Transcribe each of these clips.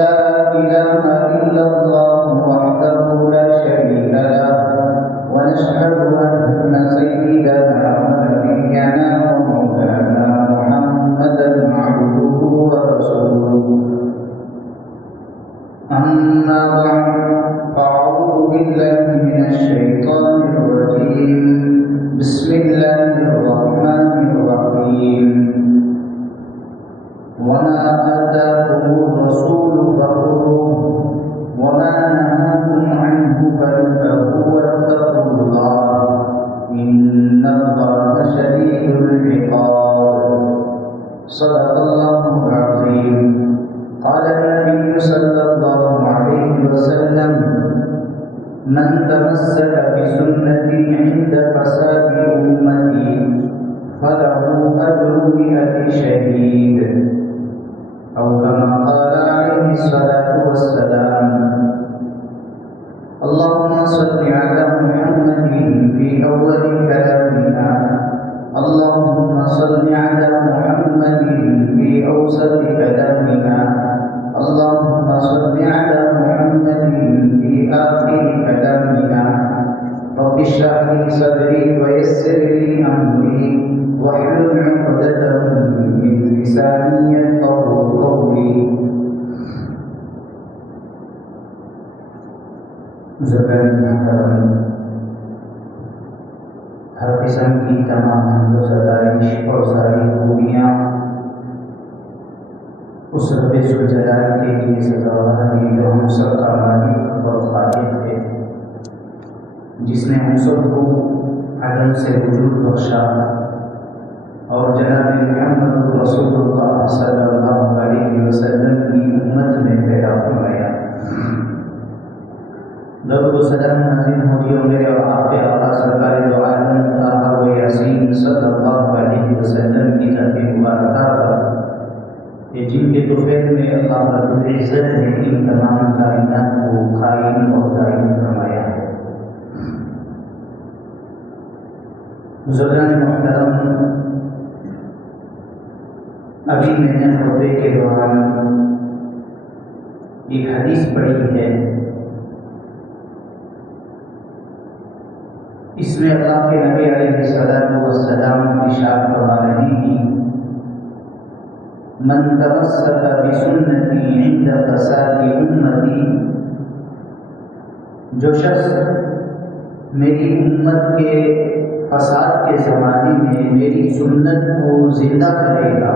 لا إله إلا الله وحده لا شريك له ونشهد أن سيدنا ونبينا ومولانا محمدا عبده ورسوله. أما بعد فأعوذ بالله من الشيطان الرجيم. بسم الله الرحمن الرحيم. وما آتاكم الرسول فخذوه وما نهاكم عنه فانتهوا واتقوا الله إن الله شديد العقاب. صدق الله العظيم. قال النبي صلى الله عليه وسلم: من تمسك بسنتي عند فساد أمتي فله أجر 100 شهيد، أو كما قال عليه الصلاة والسلام. اللهم صل على محمد في أول كلامنا، اللهم صل على محمد في أوسط كلامنا، اللهم صل على محمد في آخر كلامنا. رب اشرح لي صدري ويسر لي أمري واحلل عقدة من لساني يفقهوا قولي. بزرگان محترم، ہر قسم کی تمام حمد و ستائش اور ساری خوبیاں اس رب ذوالجلال کے لیے سزاوار ہے جو ہم سب کا مالک اور خالق ہے، جس نے ہم سب کو عدم سے وجود بخشا اور جناب محمد رسول اللہ صلی اللہ علیہ وسلم کی امت میں پیدا فرمایا. درود و سلام نازل ہوتی ہوں میرے اور آپ کے آقا سرکار دو عالم طٰہٰ و یاسین صلی اللہ علیہ وسلم کی ذات مبارکہ پر، جن کے طفیل میں اللہ رب العزت نے ان تمام کائنات کو قائم اور دائم فرمایا ہے. بزرگان محترم، ابھی میں نے خطبے کے دوران ایک حدیث پڑھی ہے. اس میں اللہ کے نبی علیہ السلام ارشاد فرما رہے ہیں: من تمسک بسنتی عند فساد امتی، جو شخص میری امت کے فساد کے زمانے میں میری سنت کو زندہ کرے گا،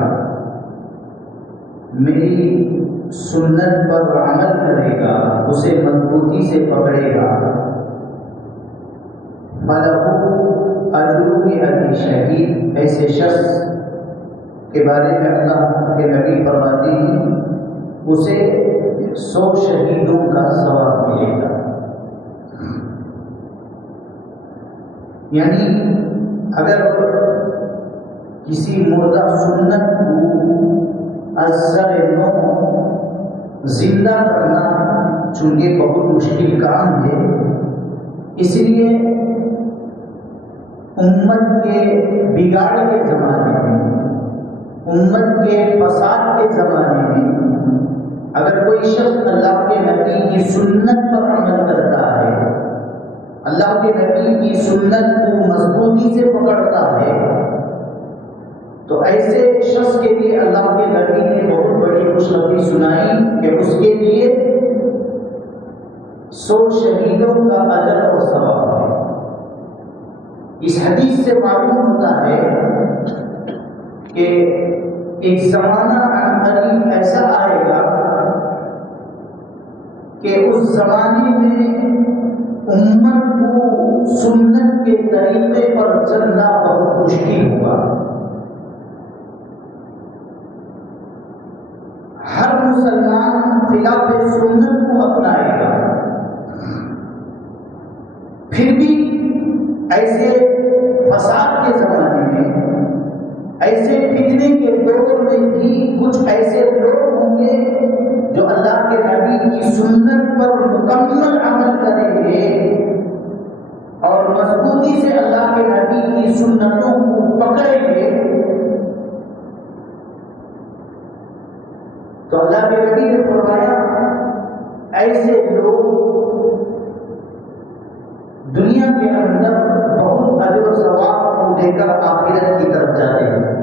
میری سنت پر عمل کرے گا، اسے مضبوطی سے پکڑے گا، فَلَهُ أَجْرُ 100 شہید. ایسے شخص کے بارے میں اللہ کے نبی فرماتے ہیں اسے 100 شہیدوں کا ثواب ملے گا. یعنی اگر کسی مردہ سنت کو از سر نو زندہ کرنا چونکہ بہت مشکل کام ہے، اس لیے امت کے بگاڑ کے زمانے میں، امت کے فساد کے زمانے میں اگر کوئی شخص اللہ کے نبی کی سنت پر عمل کرتا ہے، اللہ کے نبی کی سنت کو مضبوطی سے پکڑتا ہے، تو ایسے شخص کے لیے اللہ کے نبی نے بہت بڑی خوشخبری سنائی کہ اس کے لیے 100 شہیدوں کا اجر اور ثواب ہے. اس حدیث سے معلوم ہوتا ہے کہ ایک زمانہ قریب ایسا آئے گا کہ اس زمانے میں امت کو سنت کے طریقے پر چلنا بہت مشکل ہوگا. ہر مسلمان خلاف سنت کو اپنائے گا، پھر بھی ایسے فساد کے زمانے میں، ایسے فتنے کے دور میں بھی کچھ ایسے لوگ ہوں گے جو اللہ کے نبی کی سنت پر مکمل عمل کریں گے اور مضبوطی سے اللہ کے نبی کی سنتوں کو پکڑیں گے. تو اللہ کے نبی نے فرمایا ایسے لوگ دنیا کے اندر بہت اجر و ثواب کو لے کر آخرت کی طرف جاتے ہیں.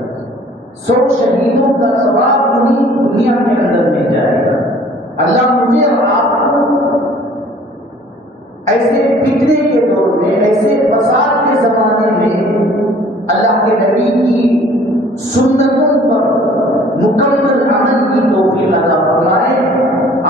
100 شہیدوں کا ثواب انہیں دنیا کے اندر مل جائے گا. اللہ مجھے اور آپ کو ایسے فتنے کے دور میں، ایسے فساد کے زمانے میں اللہ کے نبی کی سنتوں پر مکمل عمل کی توفیق عطا فرمائے.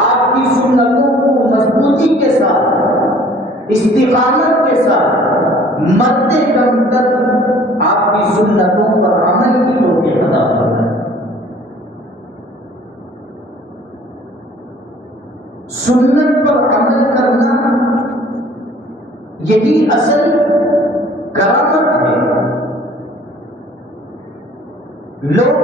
آپ کی سنتوں کو مضبوطی کے ساتھ، استقامت کے ساتھ مرتے دم تک آپ کی سنتوں پر عمل کی توفیق عطا فرمائے. سنت پر عمل کرنا یہی اصل کرامت ہے. لوگ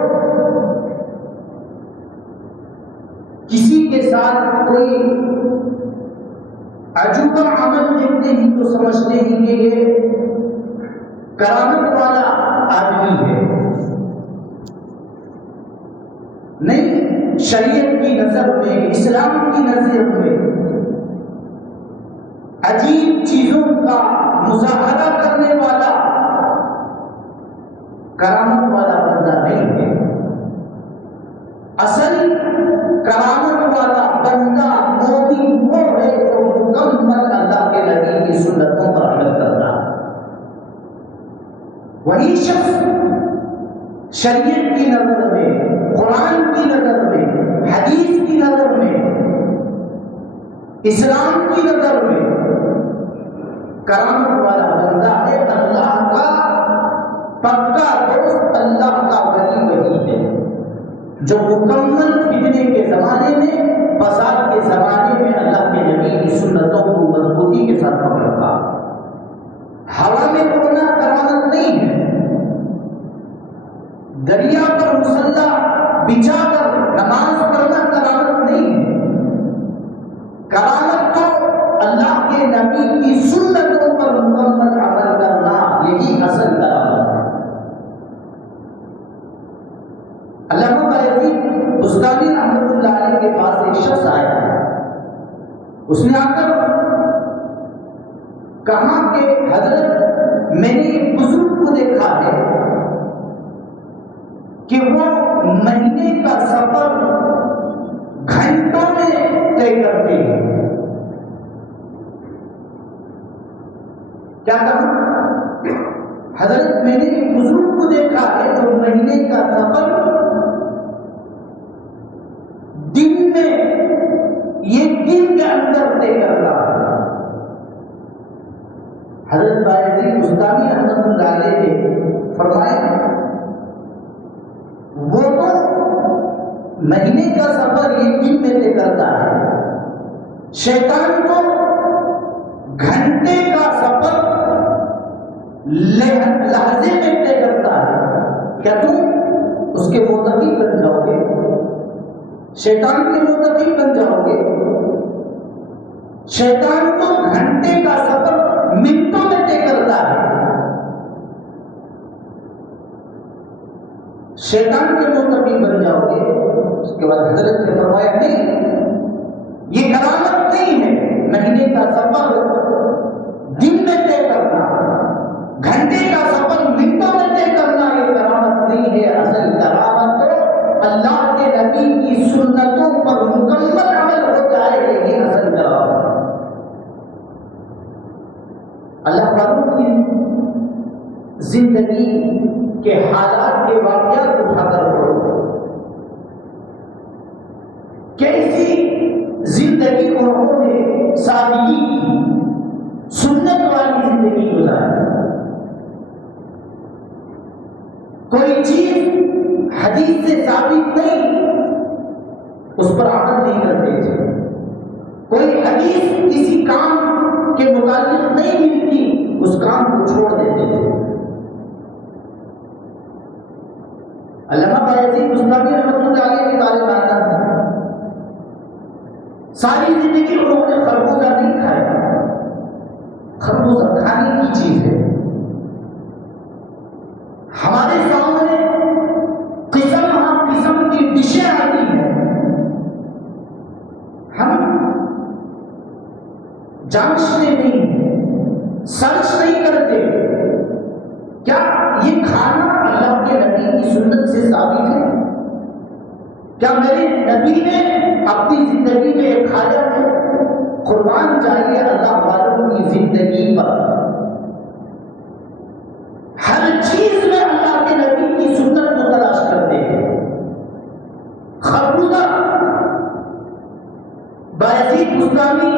کسی کے ساتھ کوئی عجوبہ عمل دیکھتے ہی تو سمجھتے ہیں کہ یہ کرامت والا آدمی ہے. نہیں، شریعت کی نظر میں، اسلام کی نظر میں عجیب چیزوں کا مظاہرہ کرنے والا کرامت والا بندہ نہیں ہے. اصل کرامت والا بندہ مومن وہ ہے جو مکمل اللہ کے نبی کی سنتوں پر عمل کرتا ہے. وہی شخص شریعت کی نظر میں، قرآن کی نظر میں، حدیث کی نظر میں، اسلام کی نظر میں کرامت والا بندہ ہے. اللہ کا پکا دوست، اللہ کا ولی وہی ہے جو مکمل فتنے کے زمانے میں، فساد کے زمانے میں اللہ کے نبی کی سنتوں کو مضبوطی کے ساتھ پکڑتا. ہوا میں اڑنا کرامت نہیں ہے. دریا پر مصلح بچھا کر نماز پڑھنا کرامت نہیں ہے. کرامت تو اللہ کے نبی کی سنتوں پر مکمل عمل کرنا، یہی اصل کرامت ہے. علامہ بایزید بستانی رحمۃ اللہ علیہ کے پاس ایک شخص آیا. اس نے آ کر کہا کہ حضرت، میں نے ایک بزرگ کو دیکھا ہے کہ وہ مہینے کا سفر گھنٹوں میں طے کرتے ہیں. کیا کہا؟ حضرت، میں نے ایک بزرگ کو دیکھا ہے جو مہینے کا سفر دن میں، یہ دن کے اندر طے کرتا ہے. حضرت بایزید بستانی رحمۃ اللہ علیہ نے فرمایا، وہ تو مہینے کا سفر ایک دن میں طے کرتا ہے، شیطان کو گھنٹے کا سفر لحظے میں طے کرتا ہے. کیا تم اس کے متقی بن جاؤ گے؟ شیطان کے متقی بن جاؤ گے؟ شیطان تو گھنٹے کا سفر منٹوں میں طے کرتا ہے. شیطان کے متقی بن جاؤ گے. اس کے بعد حضرت نے فرمایا، نہیں، یہ کرامت نہیں ہے. مہینے کا سفر دن میں طے کرنا، گھنٹے کا سفر منٹوں میں طے کرنا، یہ کرامت نہیں ہے. اصل کرامت تو اللہ کے نبی کی سنتوں پر مکمل عمل ہو جائے، یہی اصل کرامت ہے. اللہ والوں کی زندگی کے حالات کے واقعات اٹھا کر پڑھو. کیسی زندگی انہوں نے سادگی کی، سنت والی زندگی گزاری. کوئی چیز حدیث سے ثابت نہیں، اس پر عمل نہیں کرتے تھے. کوئی حدیث کسی کام کے متعلق نہیں ملتی، اس کام کو چھوڑ دیتے تھے. علامہ بایزید بستانی رحمۃ اللہ علیہ کے بارے میں آتا ہے، ساری زندگی انہوں نے خربوزہ نہیں کھایا. خربوزہ کھانے کی چیز ہے. ہمارے سامنے قسم کی ڈشیں آتی ہیں، ہم جانچتے نہیں، سرچ نہیں کرتے کیا یہ کھانا اللہ کے نبی کی سنت سے ثابت ہے؟ کیا میرے نبی نے اپنی زندگی میں یہ کھایا ہے؟ قربان جائیے اللہ والوں کی زندگی پر، ہر چیز میں اللہ کے نبی کی سنت کو تلاش کرتے ہیں۔ خربوزہ بایزید بستانی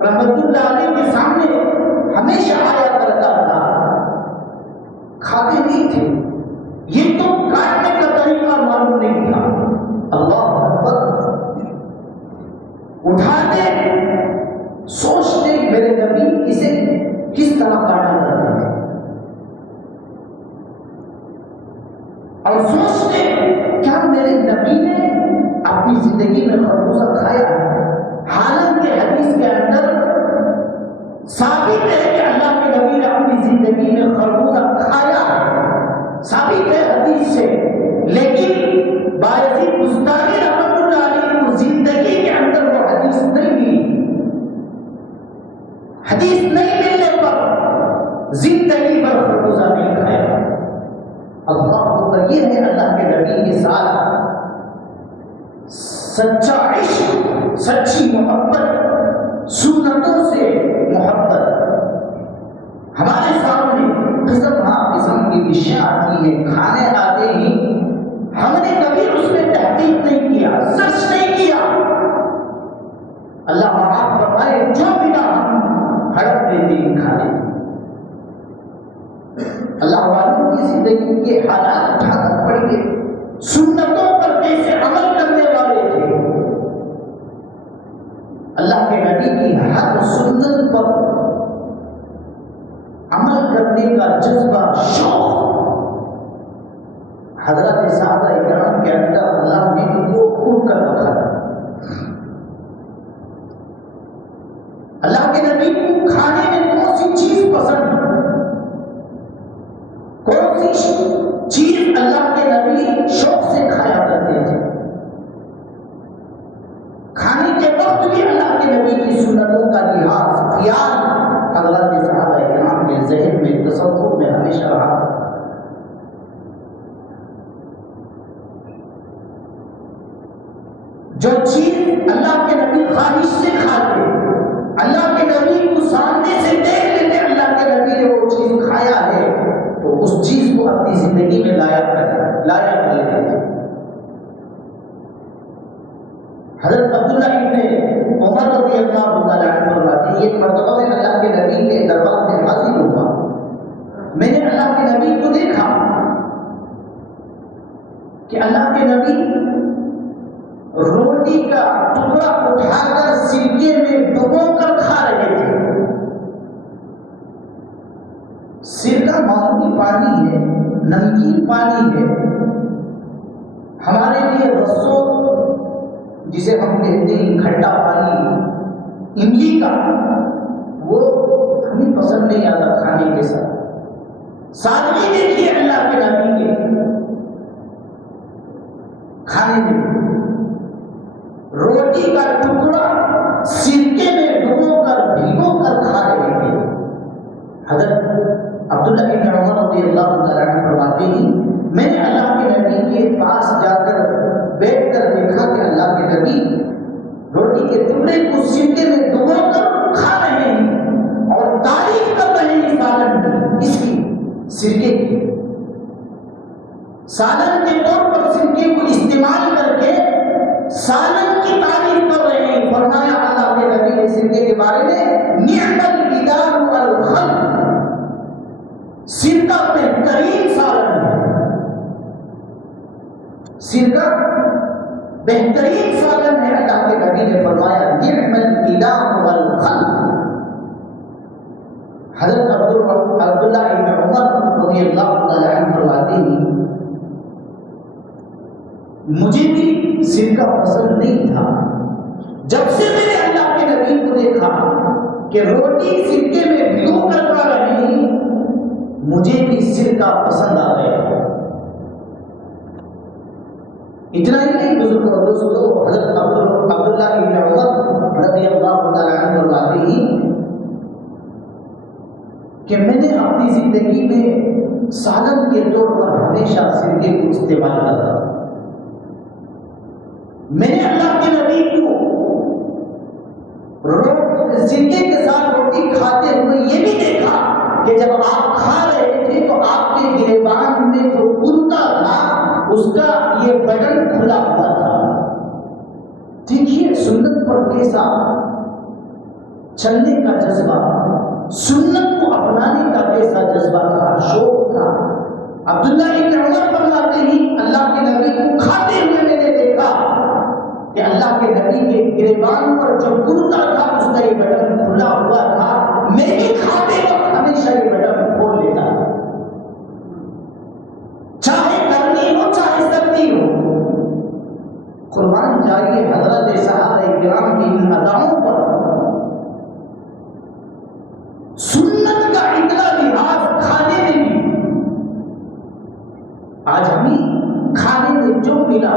رحمت اللہ علیہ کے سامنے ہمیشہ آیا کرتا تھا، کھاتے نہیں تھے، یہ تو کاٹنے کا طریقہ معلوم نہیں تھا۔ اللہ اکبر، اٹھاتے سوچتے میرے نبی اسے کس طرح کاٹا کرتے تھے، اور سوچتے کیا میرے نبی نے اپنی زندگی میں خربوزہ کھایا ہے؟ حالانکہ حدیث کے اندر ثابت ہے کہ اللہ کے نبی نے اپنی زندگی میں خربوزہ کھایا ہے، ثابت ہے حدیث سے، لیکن بایزید بستانی رحمۃ اللہ علیہ کو زندگی کے اندر وہ حدیث نہیں ملی۔ حدیث نہیں ملنے پر زندگی پر خربوزہ نہیں کھایا۔ اللہ اکبر، یہ ہے اللہ کے نبی کے ساتھ سچا عشق، سچی محبت، سنتوں سے محبت۔ ہمارے سامنے قسم قسم کی ڈشیں آتی ہیں، کھانے آتے ہی ہم نے کبھی اس میں تحقیق نہیں کیا، سرچ نہیں کیا۔ اللہ معاف فرمائے، جو بنا ہم ہڑپ لیتے ہیں کھا لیتے۔ اللہ والوں کی زندگی کے حالات اٹھا کر پڑھیے، سنتوں پر کیسے عمل کرنے والے تھے۔ اللہ کے نبی کی ہر سنت پر عمل کرنے کا جذبہ، شوق حضرت صحابہ اکرام کے اندر اللہ نے ان کو کھول کر رکھا تھا۔ اللہ کے نبی کو کھانے میں کون سی چیز پسند، کون سی چیز اللہ کے نبی شوق سے کھایا کرتے تھے؟ کھانے کے وقت بھی اللہ کے نبی کی سنتوں کا لحاظ، خیال حضرت صحابہ اکرام کے ذہن میں، تصور میں ہمیشہ رہا۔ جو چیز اللہ کے نبی خواہش سے کھاتے، اللہ کے نبی کو سامنے سے دیکھ لیتے اللہ کے نبی نے وہ چیز کھایا ہے، تو اس چیز کو اپنی زندگی میں لایا کر لیتے تھے۔ حضرت عبداللہ ابن عمر رضی اللہ تعالیٰ عنہ فرماتے ہیں، ایک مرتبہ میں اللہ کے نبی کے دربار میں حاضر ہوا، میں نے اللہ کے نبی کو دیکھا کہ اللہ کے نبی روٹی کا ٹکڑا اٹھا کر سرکے میں ڈبو کر کھا رہے تھے۔ سرکہ معمولی پانی ہے، نمکین پانی ہے، ہمارے لیے رسو جسے ہم کہتے ہیں کھٹا پانی املی کا، وہ ہمیں پسند نہیں آتا کھانے کے ساتھ۔ سادگی دیکھیے اللہ کے نبی کے کھانے میں، روٹی کا ٹکڑا سرکے میں ڈبو کر بھگو کر کھا رہے تھے۔ حضرت عبداللہ بن عمر رضی اللہ تعالیٰ عنہ فرماتے ہیں، میں نے اللہ کے نبی کے پاس جا کر بیٹھ کر دیکھا کہ اللہ کے نبی روٹی کے ٹکڑے کو سرکے میں ڈبو کر کھا رہے ہیں اور تعریف کر رہے ہیں سالن کی، اس کی سرکے کی، سالن کے طور پر سرکے کو استعمال کر کے سالن کی تعریف کر رہے ہیں۔ فرمایا اللہ کے نبی نے سرکے کے بارے میں، نعم الادام والخل، سرکہ بہترین سالن ہے، سرکہ بہترین سالن ہے۔ اللہ کے نبی نے فرمایا نعم الادام والخل۔ حضرت عبداللہ ابن عمر رضی اللہ تعالیٰ عنہ فرماتے ہیں، مجھے بھی سرکہ پسند نہیں تھا، جب سے میں نے اللہ کے نبی کو دیکھا کہ روٹی سرکے میں بھگو کر کھا رہے ہیں، مجھے بھی سرکہ پسند آ گیا۔ اتنا ہی نہیں بزرگوں دوستو، حضرت عبداللہ ابن عمر رضی اللہ تعالیٰ عنہ فرماتے ہیں اپنی زندگی میں سالن کے طور پر ہمیشہ سرکے کو استعمال کرتا ہوں۔ میں نے اللہ کے نبی کو سرکے کے ساتھ روٹی کھاتے ہوئے یہ بھی دیکھا کہ جب آپ کھا رہے تھے تو آپ کے گریبان میں جو کرتا تھا اس کا یہ بٹن کھلا ہوا تھا۔ دیکھیے سنت پر کیسا چلنے کا جذبہ، سنت کو اپنانے کا کیسا جذبہ تھا، شوق تھا۔ عبداللہ ابن عمر فرماتے ہیں اللہ کے نبی کو کھاتے ہوئے میں نے دیکھا کہ اللہ کے نبی کے گریبان پر جو کرتا تھا اس کا یہ بٹن کھلا ہوا تھا، میں بھی کھاتے وقت ہمیشہ یہ بٹن کھول لیتا، چاہے گرمی ہو چاہے سردی ہو۔ قربان جائیے حضرت صحابہ کرام کی ان اداؤں پر سنت کا اتنا لحاظ کھانے میں بھی۔ آج ہمیں کھانے میں جو ملا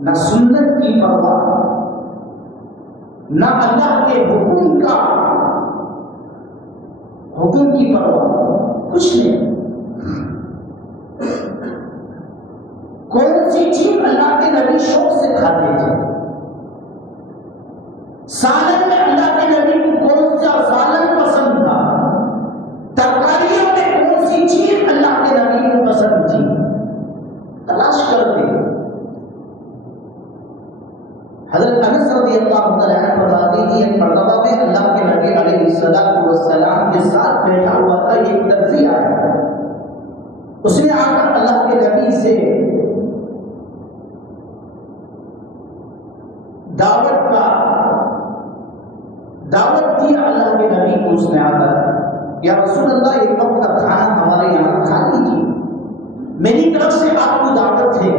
نہ سنت کی پرواہ، نہ اللہ کے حکم کی پرواہ، کچھ نہیں۔ کون سی چیز اللہ کے نبی شوق سے کھاتے تھے؟ سالن میں اللہ کے نبی کو کون سا سالن پسند تھا؟ ترکاریوں میں کون سی چیز اللہ کے نبی کو پسند تھی؟ تلاش کرتے۔ حضرت انس رضی اللہ تعالیٰ عنہ فرماتے ہیں ایک مرتبہ میں اللہ کے نبی علیہ السلام کے ساتھ بیٹھا ہوا تھا، ایک درزی آیا، اس نے آ کر اللہ کے نبی سے دعوت دیا۔ اللہ کے نبی کو اس نے آ کر، یا رسول اللہ ایک وقت کا کھانا ہمارے یہاں کھا لیجیے، میری طرف سے آپ کو دعوت ہے۔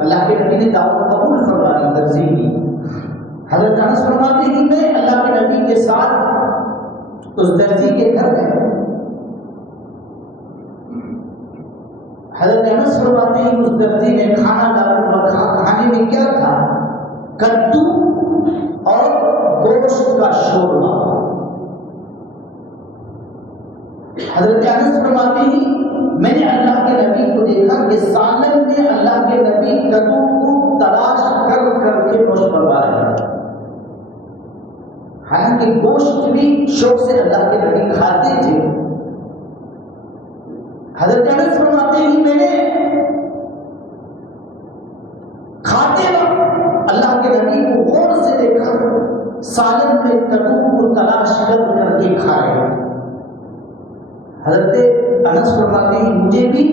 اللہ کے نبی نے دعوت قبول فرما لی درزی کی۔ حضرت انس فرماتے ہیں کہ میں اللہ کے نبی کے ساتھ اس درزی کے گھر گئے۔ حضرت انس فرماتے ہیں اس درزی نے کھانا لا کر رکھا، کھانے میں کیا تھا؟ کدو اور گوشت کا شوربہ۔ حضرت انس فرماتے ہیں میں نے اللہ کے نبی کو دیکھا کہ سالن میں اللہ کے نبی کدو کو تلاش کر کر کے نوش فرما رہے ہیں، حالانکہ گوشت بھی شوق سے اللہ کے نبی کھاتے تھے۔ حضرت انس فرماتے ہیں میں نے کھاتے وقت اللہ کے نبی کو غور سے دیکھا، سالن میں کدو کو تلاش کر کر کے کھا رہے ہیں۔ حضرت انس فرماتے ہیں مجھے بھی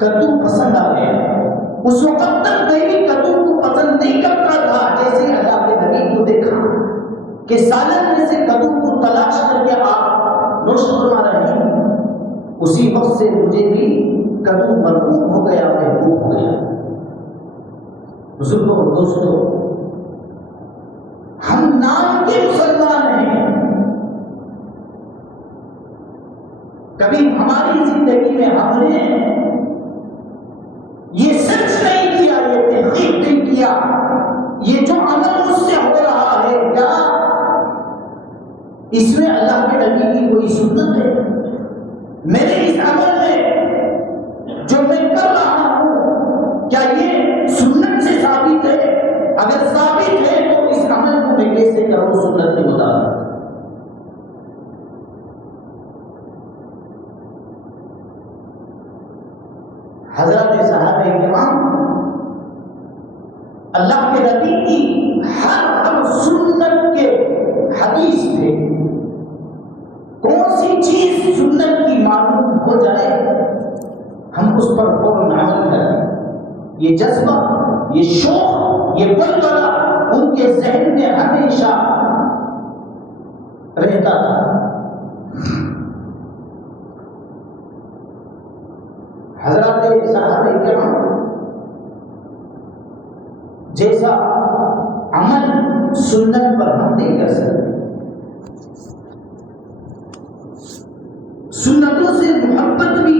کدو پسند آ گیا۔ اس وقت تک میں بھی کدو کو پسند نہیں کرتا تھا، جیسے اللہ کے نبی کو دیکھا کہ سالن میں سے کدو کو تلاش کر کے آپ نوش فرما رہے ہیں، اسی وقت سے مجھے بھی کدو مرغوب ہو گیا، محبوب ہو گیا۔ بزرگوں اور دوستوں، ہم نام کے مسلمان ہیں، کبھی ہماری زندگی میں ہم نے یہ سرچ نہیں کیا، یہ تحقیق نہیں کیا یہ جو عمل مجھ سے ہو رہا ہے کیا اس میں اللہ کے نبی کی کوئی سنت ہے؟ میرے اس عمل میں جو میں کر رہا ہوں کیا یہ سنت سے ثابت ہے؟ اگر ثابت ہے تو اس عمل کو میں کیسے کروں سنت کے مطابق؟ حضرت صحابہ کرام اللہ کے نبی کی ہر سنت کے حدیث تھے۔ کون سی چیز سنت کی معلوم ہو جائے ہم اس پر فوراً عمل کریں۔ یہ جذبہ، یہ شوق، یہ بلبلہ ان کے ذہن میں ہمیشہ رہتا تھا۔ حضرات صحابہ کرام جیسا عمل سنت پر ہم نہیں کر سکتے، سنتوں سے محبت بھی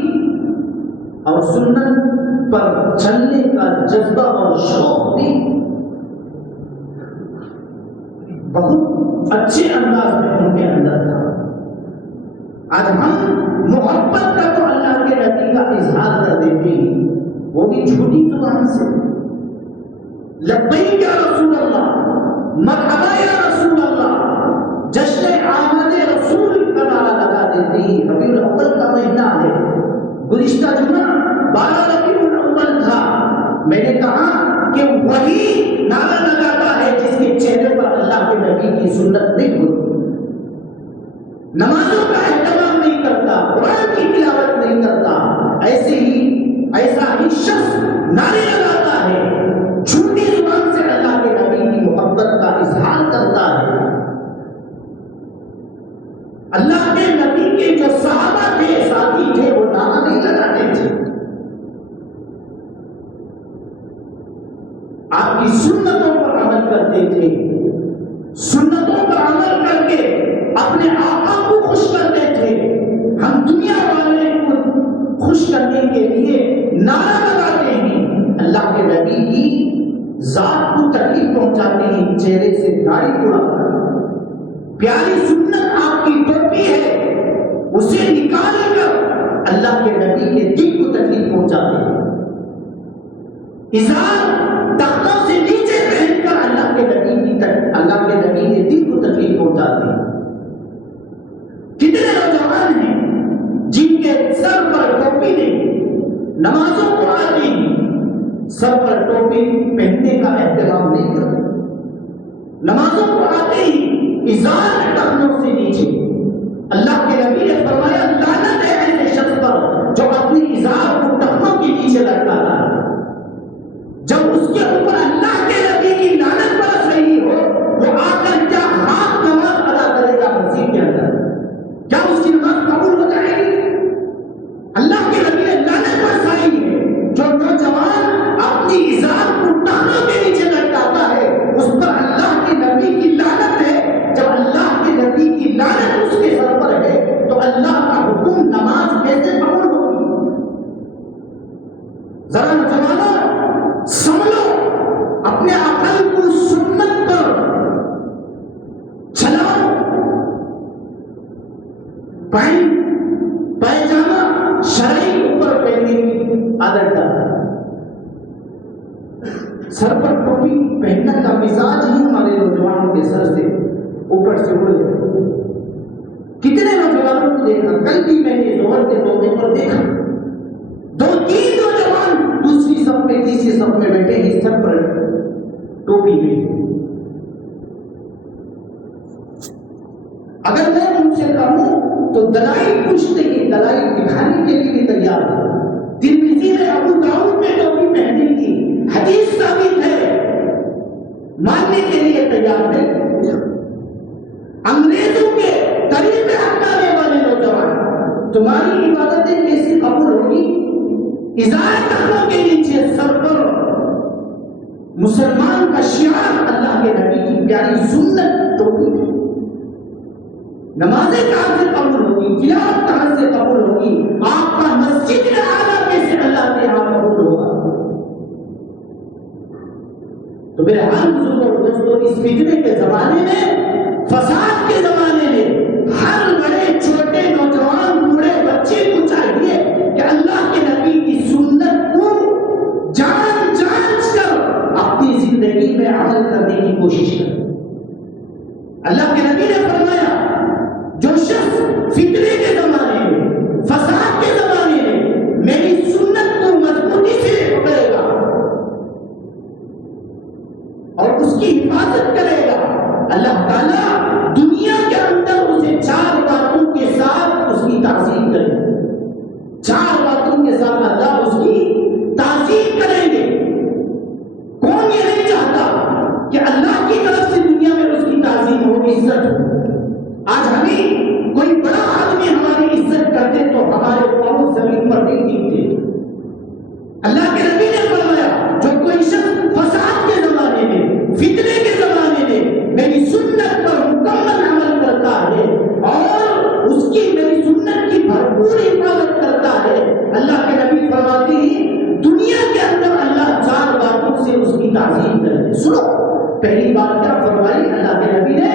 اور سنت پر چلنے کا جذبہ اور شوق بھی بہت اچھے انداز میں ان کے اندر تھا۔ آج ہم محبت کا تو اللہ کے نبی کا اظہار کر دیتے ہیں، وہ بھی جھوٹی زبان سے، لبیک یا رسول اللہ، مرحبا یا رسول اللہ، جشن آمد رسول کا نعرہ لگا دیتے ہیں۔ ربیع الاول کا مہینہ ہے، گزشتہ جمعہ 12 ربیع الاول تھا، میں نے کہا کہ وہی نعرہ لگاتا ہے جس کے چہرے پر اللہ کے نبی کی سنت نہیں ہوتی، نمازوں کا اہتمام نہیں کرتا، قرآن کی تلاوت نہیں کرتا، ایسا ہی شخص نعرے لگاتا ہے، جھوٹی زبان سے اللہ کے نبی کی محبت کا اظہار کرتا ہے۔ اللہ کے نبی کے جو صحابہ تھے، ساتھی تھے، وہ نعرہ نہیں لگاتے تھے، آپ کی سنتوں پر عمل کرتے تھے، سنتوں پر عمل کر کے اپنے آقا کو خوش کرتے تھے۔ ہم دنیا والے کو خوش کرنے کے لیے نعرہ لگاتے ہیں، اللہ کے نبی کی ذات کو تکلیف پہنچاتے ہیں، چہرے سے داڑھی اڑا کر۔ پیاری سنت آپ کی ٹوپی ہے، اسے نکال کر اللہ کے نبی کے دل کو تکلیف پہنچاتے ہیں۔ ازار تختوں سے نیچے پہن کر اللہ کے نبی کے دل کو تکلیف پہنچاتے ہیں۔ کتنے نوجوان ہیں جن کے سر پر ٹوپی نہیں، نمازوں کو آتے ہیں، سر پر ٹوپی پہننے کا اہتمام نہیں کرتے، نمازوں کو آتے ہی ازار ٹخنوں سے نیچے۔ اللہ کے نبی نے فرمایا لعنت ہے ایسے شخص پر جو اپنی ازار کو ٹخنوں کے نیچے لٹکاتا ہے۔ جب اس کے اوپر اللہ کے نبی کی لعنت برس رہی ہو، وہ آ کر کیا خاک نماز ادا کرے گا مسجد کے اندر؟ کیا اس کی نماز قبول ہو جائے گی؟ اللہ کے نبی نے لعنت برسائی ہے۔ جو نوجوان اپنی ازار کو ٹخنوں کے نیچے لٹکاتا ہے، اس پر اللہ کے نبی کی لعنت ہے۔ جب اللہ کے نبی کی لعنت اس کے سر پر ہے تو اللہ کا حکم نماز کیسے قبول ہوگی؟ ذرا نوجوانوں سمجھو، اپنے عقل کو سنت پر چلاؤ۔ پیجامہ شرعی اوپر پہننے کی عادت ڈالو، سر پر ٹوپی پہننے کا مزاج ہی ہمارے نوجوانوں کے سر سے اوپر سے اڑ گیا۔ کتنے نوجوانوں کو دیکھا، کل بھی میں نے ظہر کے موقع پر دیکھا، 2-3 نوجوان دوسری صف میں تیسری صف میں بیٹھے ہیں، سر پر ٹوپی نہیں۔ اگر میں ان سے کہوں تو دلائل پوچھتے ہیں، دلائل دکھانے کے لیے بھی تیار ہے۔ ترمذی میں ابو داؤد میں ٹوپی پہننے کی حدیث ثابت ہے، ماننے کے لیے تیار ہے۔ انگریزوں کے طریقے اپنانے والے نوجوان، تمہاری عبادتیں کیسے قبول ہوگی؟ ازار ٹخنوں کے نیچے سر پر مسلمان کا شعار اللہ کے نبی کی پیاری سنت ٹوپی، نمازیں کہاں سے قبول ہوگی؟ تلاوت کہاں سے قبول ہوگی؟ آپ کا مسجد میں آنا کیسے اللہ کے یہاں قبول ہوگا؟ تو میرے حال بزرگوں اور دوستوں، اس فتنے کے زمانے میں، فساد کے زمانے میں، ہر بڑے چھوٹے نوجوان بوڑھے بچے کو چاہیے کہ اللہ کے نبی کی سنت کو جان کر اپنی زندگی میں عمل کرنے کی کوشش کرے۔ اللہ کے نبی نے فرمایا جو شخص فتنے کے زمانے میں، فساد کے زمانے میں میری سنت کو مضبوطی سے پکڑے گا اور اس کی حفاظت کرے گا، اللہ تعالیٰ دنیا کے اندر اسے 4 باتوں کے ساتھ اس کی تعظیم کرے گا۔ 4 باتوں کے ساتھ اللہ اس کی تعظیم کریں گے۔ کون یہ نہیں چاہتا کہ اللہ کی طرف سے دنیا میں اس کی تعظیم ہو، عزت ہو؟ آج ہمیں کوئی بڑا آدمی ہماری عزت کرتے تو ہمارے پاؤں زمین پر نہیں ٹکتے۔ اللہ کے نبی نے فرمایا جو کوئی شخص فساد کے زمانے میں، فتنے کے زمانے میں میری سنت پر مکمل عمل کرتا ہے اور اس کی میری سنت کی بھرپور حفاظت کرتا ہے، اللہ کے نبی فرماتے ہیں دنیا کے اندر اللہ 4 باتوں سے اس کی تعظیم کرے گا۔ سنو، پہلی بات کیا فرمائی اللہ کے نبی نے؟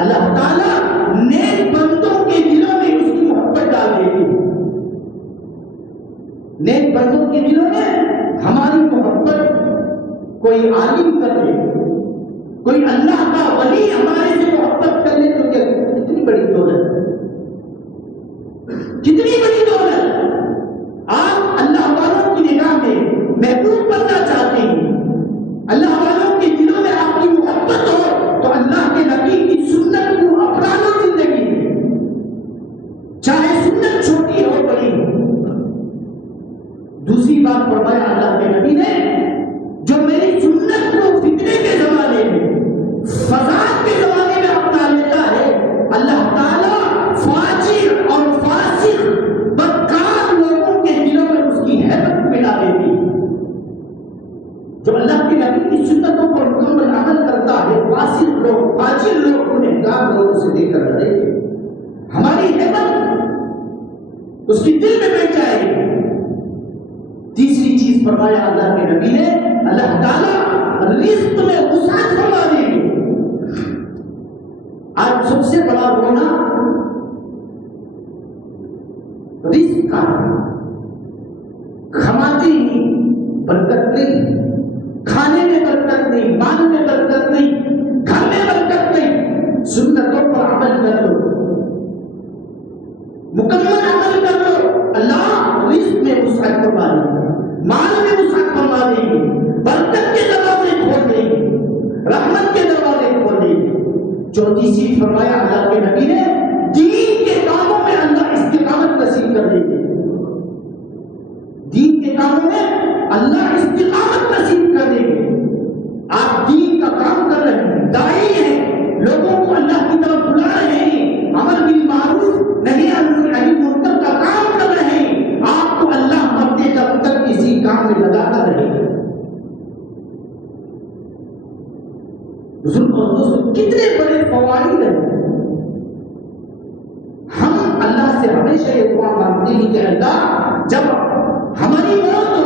اللہ تعالیٰ نیک بندوں کے دلوں میں اس کی بندوں کے دلوں میں ہماری محبت کوئی عالم کر لے، کوئی اللہ کا ولی ہمارے سے محبت کر لے تو کیا کتنی بڑی دولت، کتنی بڑی دولت۔ آپ اللہ والوں کی نگاہ میں محبوب بننا چاہتے ہیں، اللہ والوں کے دلوں میں آپ کی محبت ہو تو اللہ کے نبی کی سنت کو اپنا لو زندگی میں، چاہے سنت چھوٹی ہو بڑی ہو۔ دوسری بات فرمایا اللہ کے نبی نے، جو میری سنت کو فتنے کے زمانے میں، فساد کے زمانے میں اپنا لیتا ہے، اللہ تعالیٰ فاجر اور فاسق بدکار لوگوں کے دلوں میں اس کی ہیبت ملا دیتی ہے۔ جو اللہ کے نبی کی سنتوں پر مکمل عمل کرتا ہے، فاسق لوگ، فاجر لوگ انہیں گار لوگ اسے دیکھ کر رہے ہیں، ہماری ہیبت اس کی دل میں بیٹھ جائے گی۔ تیسری چیز فرمایا اللہ کے نبی نے، اللہ تعالیٰ رزق میں وسعت فرما دیں گے۔ آج سب سے بڑا رونا رزق کا ہے، کھماتے ہی برکت نہیں، کھانے میں برکت نہیں، مال میں برکت نہیں، گھر میں برکت نہیں۔ سنتوں پر عمل کر لو، مکمل عمل کر لو، اللہ رزق میں وسعت فرما دیں گے، مال میں وسعت فرما دیں گے، برکت کے دروازے کھول دیں گے، رحمت کے دروازے کھول دیں گے۔ چوتھی چیز فرمایا اللہ کے نبی نے، دین کے کاموں میں اللہ استقامت نصیب کر دیں گے، دین کے کاموں میں اللہ استقامت نصیب کر دیں گے۔ آپ دین کا کام کر رہے ہیں، داعی ہیں، لوگوں کو اللہ کی طرف بلا رہے ہیں، امر بالمعروف نہی عن المنکر کا کام کر رہے ہیں، آپ کو اللہ مرتے جب تک اسی کام میں لگاتا رہے گا۔ دوستوں کتنے بڑے فوائد ہیں۔ ہم اللہ سے ہمیشہ یہ دعا مانگتے ہیں کہ اللہ جب ہماری موت ہو،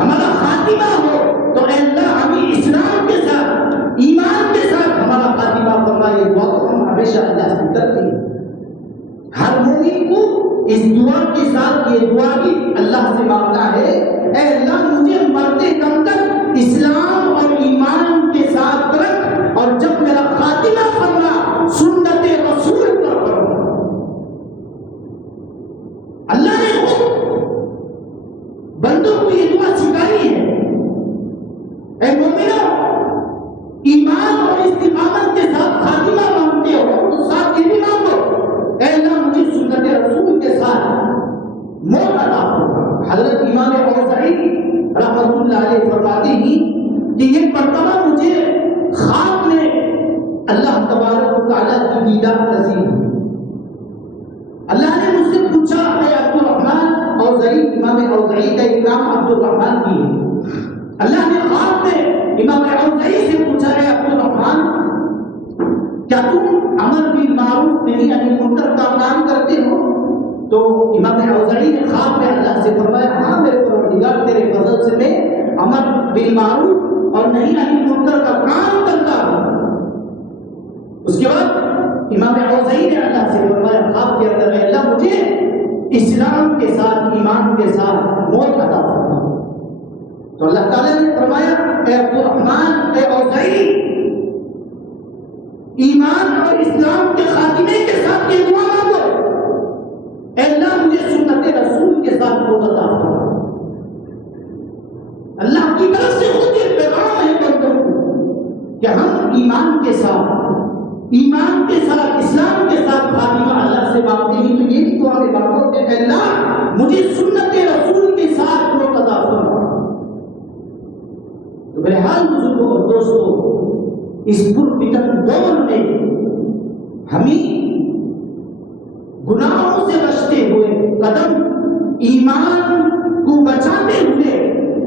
ہمارا خاتمہ ہو تو اے اللہ ہمیں اسلام کے ساتھ، ایمان کے ساتھ ہمارا خاتمہ فرمائے۔ دعا تو ہم ہمیشہ اللہ سے کرتے ہیں۔ ہر مومن کو اس دعا کے ساتھ یہ دعا بھی اللہ سے مانگنا ہے، اے اللہ مجھے مرتے دم تک اسلام اور ایمان کے ساتھ رکھ، اور جب میرا خاتمہ فرما سنت رسول پر فرما۔ اللہ نے خود بندوں کو یہ دعا سکھائی ہے، اے مومنوں ایمان اور استقامت کے ساتھ خاتمہ مانگتے ہو تو ساتھ یہ بھی مانگو، اے اللہ مجھے سنت رسول کے ساتھ موت عطا فرما۔ حضرت امام اوزاعی رحمۃ اللہ علیہ فرماتے ہیں کہ یہ مرتبہ مجھے خواب میں اللہ تبارک و تعالیٰ کی دیدار نصیب ہوئی۔ اللہ نے مجھ سے پوچھا، اے عبد الرحمن اوزاعی، امام اوزاعی کا ایک نام عبد الرحمن کی ہے۔ اللہ نے خواب میں امام اوزاعی سے پوچھا، اے عبد الرحمن کیا تم امر بالمعروف نہی عن المنکر کا کام کرتے ہو؟ تو امام اوزاعی نے خواب میں اللہ سے فرمایا، ہاں میرے پروردگار تیرے فضل سے میں امر بالمعروف اور نہی عن المنکر کا کام کرتا ہوں۔ اس کے بعد امام اوزاعی نے اللہ سے فرمایا خواب کے اندر، اے اللہ مجھے اسلام کے ساتھ، ایمان کے ساتھ موت عطا فرما۔ تو اللہ تعالیٰ نے فرمایا، اے عبد الرحمن، اے اوزاعی، ایمان اور اسلام کے خاتمے کے ساتھ یہ دعا مانگو، اے اللہ مجھے سنت رسول کے ساتھ موت عطا فرما۔ اللہ کی طرف سے خود یہ پیغام ہے بندوں کو کہ ہم ایمان کے ساتھ، اسلام کے ساتھ خاتمہ اللہ سے مانگتے ہیں، تو یہ بھی دعا میں مانگو کہ اے اللہ مجھے سنت رسول کے ساتھ موت عطا فرما۔ تو بہرحال بزرگوں اور دوستوں، اس پرفتن دور میں ہمیں گناہوں سے بچتے ہوئے، قدم ایمان کو بچاتے ہوئے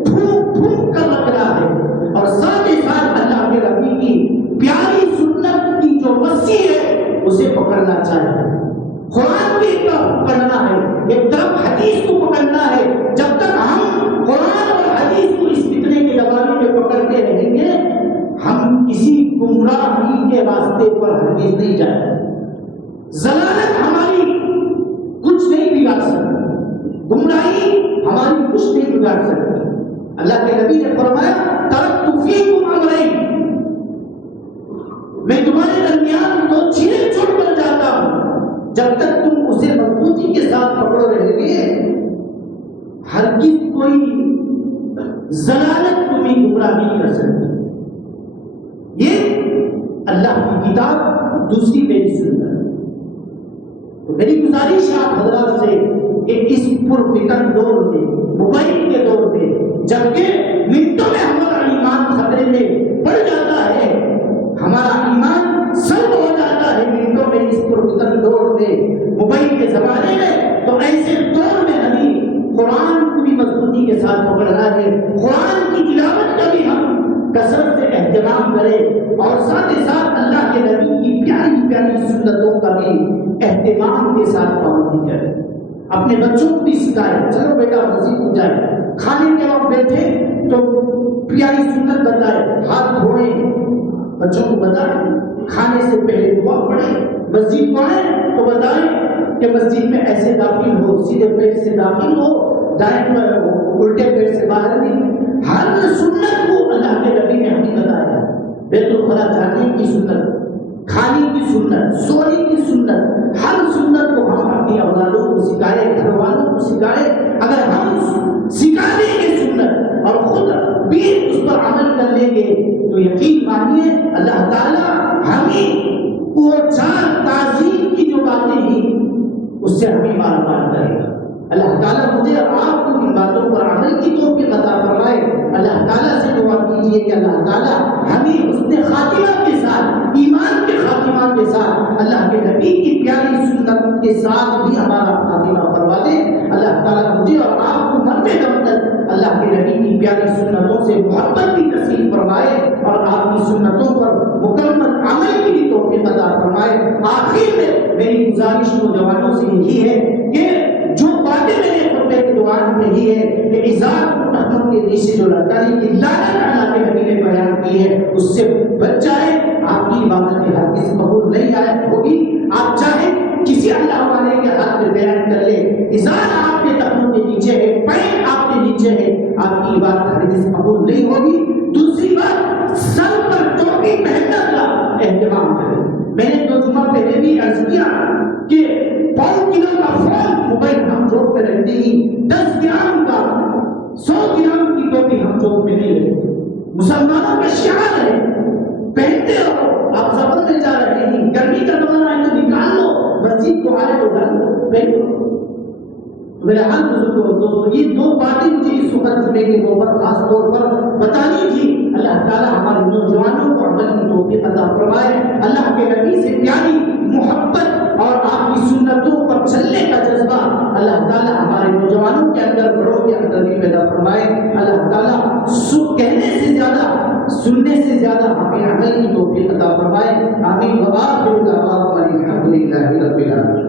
پھونک پھونک کر رکھنا ہے، اور ساتھ ہی ساتھ اللہ کے نبی کی پیاری سنت کی جو رسی ہے اسے پکڑنا چاہیے۔ قرآن کی طرف پکڑنا ہے، ایک طرف حدیث کو پکڑنا ہے۔ جب تک ہم قرآن اور حدیث کو اس فتنے کے زمانے میں پکڑتے رہیں گے، ہم کسی گمراہی کے راستے پر ہرگز نہیں جائیں گے۔ ضلالت ہماری کچھ نہیں بگاڑ سکتی، گمراہی ہماری کچھ نہیں بگاڑ بگاڑ سکتی. اللہ کے نبی نے فرمایا ترکت فیکم امرین، میں تمہارے درمیان دو چیزیں چھوڑ کر جاتا ہوں، جب تک تم اسے مضبوطی کے ساتھ پکڑو رہے گے ہرگز کوئی ضلالت تمہیں گمراہ نہیں کر سکتی. یہ اللہ کی کتاب، دوسری میری سنت. تو میری گزارش آپ حضرات سے کہ اس پرفتن دور میں، موبائل کے دور میں، جبکہ منٹوں میں ہمارا ایمان خطرے میں پڑ جاتا ہے، ہمارا ایمان سلب ہو جاتا ہے منٹوں میں اس پرفتن دور میں، موبائل کے زمانے میں، تو ایسے دور میں ہمیں قرآن کو بھی مضبوطی کے ساتھ پکڑنا ہے. قرآن کی تلاوت کا بھی ہم کثرت سے اہتمام کریں اور ساتھ ہی ساتھ اللہ کے نبی کی پیاری پیاری سنتوں کا بھی اہتمام کے ساتھ پابندی کریں. اپنے بچوں کو بھی سکھائیں، چلو بیٹا مسجد کو جائے، کھانے کے وقت بیٹھے تو پیاری سنت بتائیں، ہاتھ دھوئیں، بچوں کو بتائیں، کھانے سے پہلے دعا پڑھیں، مسجد کو آئیں تو بتائیں کہ مسجد میں ایسے داخل ہو، سیدھے پیٹ سے داخل ہو، دائیں الٹے پیٹ سے باہر نہیں. ہر سنت کو اللہ کے نبی نے ہمیں بتایا. بیت الخلا جانے کی سنت، کھانے کی سنت، سونے کی سنت، ہر سنت کو ہم اپنی اولادوں کو سکھائیں، گھر والوں کو سکھائیں. اگر ہم سکھا دیں گے سنت اور خود بھی اس پر عمل کر لیں گے تو یقین مانیے اللہ تعالیٰ ہمیں وہ چار تعظیم کی جو باتیں ہیں اس سے ہمیں مال کرے گا. اللہ تعالیٰ مجھے اور آپ کو ان باتوں پر عمل کی توفیق عطا فرمائے. اللہ تعالیٰ سے دعا کیجیے کہ اللہ تعالیٰ ہمیں حسن خاتمہ کے ساتھ، ایمان کے خاتمہ کے ساتھ، اللہ کے نبی کی پیاری سنت کے ساتھ بھی ہمارا خاتمہ فرما دے. اللہ تعالیٰ مجھے اور آپ کو مرتے دم تک اللہ کے نبی کی پیاری سنتوں سے محبت بھی نصیب فرمائے اور آپ کی سنتوں پر مکمل عمل کی بھی توفیق عطا فرمائے. آخر میں میری گزارش نوجوانوں سے یہی ہے کہ جو باتیں میں نے خطبے کے دوران کہی ہے کہ عزت رحمت کے نیچے جو لڑکانے کی لعنت اللہ کے نبی نے بیان کی ہے اس سے بچ جائے. آپ کی عبادت ہرگز قبول نہیں ہوگی. آپ چاہے کسی اللہ والے کے ہاتھ میں بیان کر لے، عزت آپ کے تخنوں کے نیچے ہے، پیر آپ کے نیچے ہے، آپ کی عبادت ہرگز قبول نہیں ہوگی. دوسری بات، سر پر ٹوپی پہننا کا اہتمام کریں. میں نے 2 جمعہ پہلے بھی عرض کیا کہ 5 کلو کا فون موبائل ہم جوب پہ رکھتے ہی 10 گرام کا 100 گرام کی ٹوپی ہم جوب پہ نہیں رکھتے. مسلمانوں کا شعار ہے، پہنتے رہو. آپ سفر میں جا رہے ہیں، گرمی کا زمانہ ہے تو نکال لو، مسجد کو آئے تو ڈال لو، پہن لو. میرے حال بزرگوں اور دوستوں، یہ 2 باتیں مجھے اس وقت جمعے کے اوپر خاص طور پر بتانی تھی. اللہ تعالیٰ ہمارے نوجوانوں کو عمل کی توفیق عطا فرمائے. اللہ کے نبی سے پیاری محبت اور آپ کی سنتوں پر چلنے کا جذبہ اللہ تعالیٰ ہمارے نوجوانوں کے اندر، بڑوں کے اندر بھی پیدا فرمائے. اللہ تعالیٰ کہنے سے زیادہ، سننے سے زیادہ ہمیں عمل کی توفیق عطا فرمائے. آمین. وآخر دعوانا الحمد للہ رب العالمین.